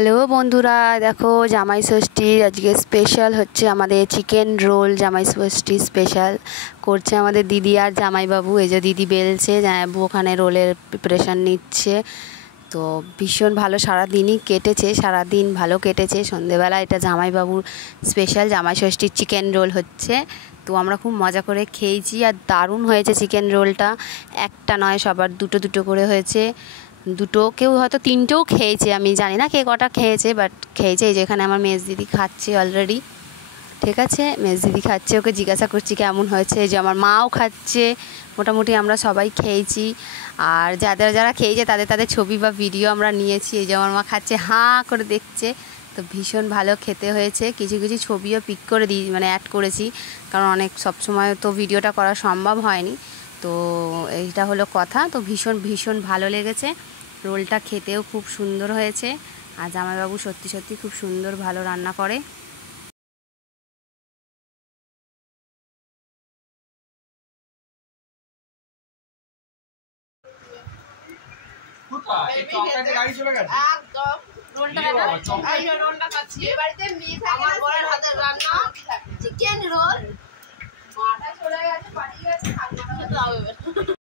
Hello বন্ধুরা, দেখো জামাই ষষ্ঠীর আজকে স্পেশাল হচ্ছে আমাদের চিকেন রোল। জামাই ষষ্ঠী স্পেশাল করছে আমাদের দিদি আর জামাইবাবু। এই যে দিদি বেলছে, জামাইবাবু ওখানে রোলের প্রিপারেশান নিচ্ছে। তো ভীষণ ভালো সারাদিনই কেটেছে, সারাদিন ভালো কেটেছে। সন্ধেবেলা এটা জামাইবাবুর স্পেশাল জামাই ষষ্ঠীর চিকেন রোল হচ্ছে। তো আমরা খুব মজা করে খেয়েছি আর দারুণ হয়েছে চিকেন রোলটা। একটা নয়, সবার দুটো দুটো করে হয়েছে। দুটো, কেউ হয়তো তিনটেও খেয়েছে, আমি জানি না কে কটা খেয়েছে, বাট খেয়েছে। এই যে এখানে আমার মেজ দিদি খাচ্ছে অলরেডি, ঠিক আছে। মেজ দিদি খাচ্ছে, ওকে জিজ্ঞাসা করছি কেমন হয়েছে। এই যে আমার মাও খাচ্ছে। মোটামুটি আমরা সবাই খেয়েছি। আর যারা খেয়েছে তাদের ছবি বা ভিডিও আমরা নিয়েছি। এই যে আমার মা খাচ্ছে, হাঁ করে দেখছে। তো ভীষণ ভালো খেতে হয়েছে। কিছু কিছু ছবিও পিক করে অ্যাড করেছি, কারণ সবসময় তো ভিডিওটা করা সম্ভব হয়নি। তো এইটা হলো কথা। তো ভীষণ ভীষণ ভালো লেগেছে। রোলটা খেতেও খুব সুন্দর হয়েছে। আর জামাইবাবু সত্যি সত্যি খুব সুন্দর ভালো রান্না করে। গাড়ি চলে গেছে একদম। রোলটা খাচ্ছি বাড়িতে, আমার বরের হাতের রান্না চিকেন রোল। মাটা চলে গেছে, পাঠিয়ে গেছে।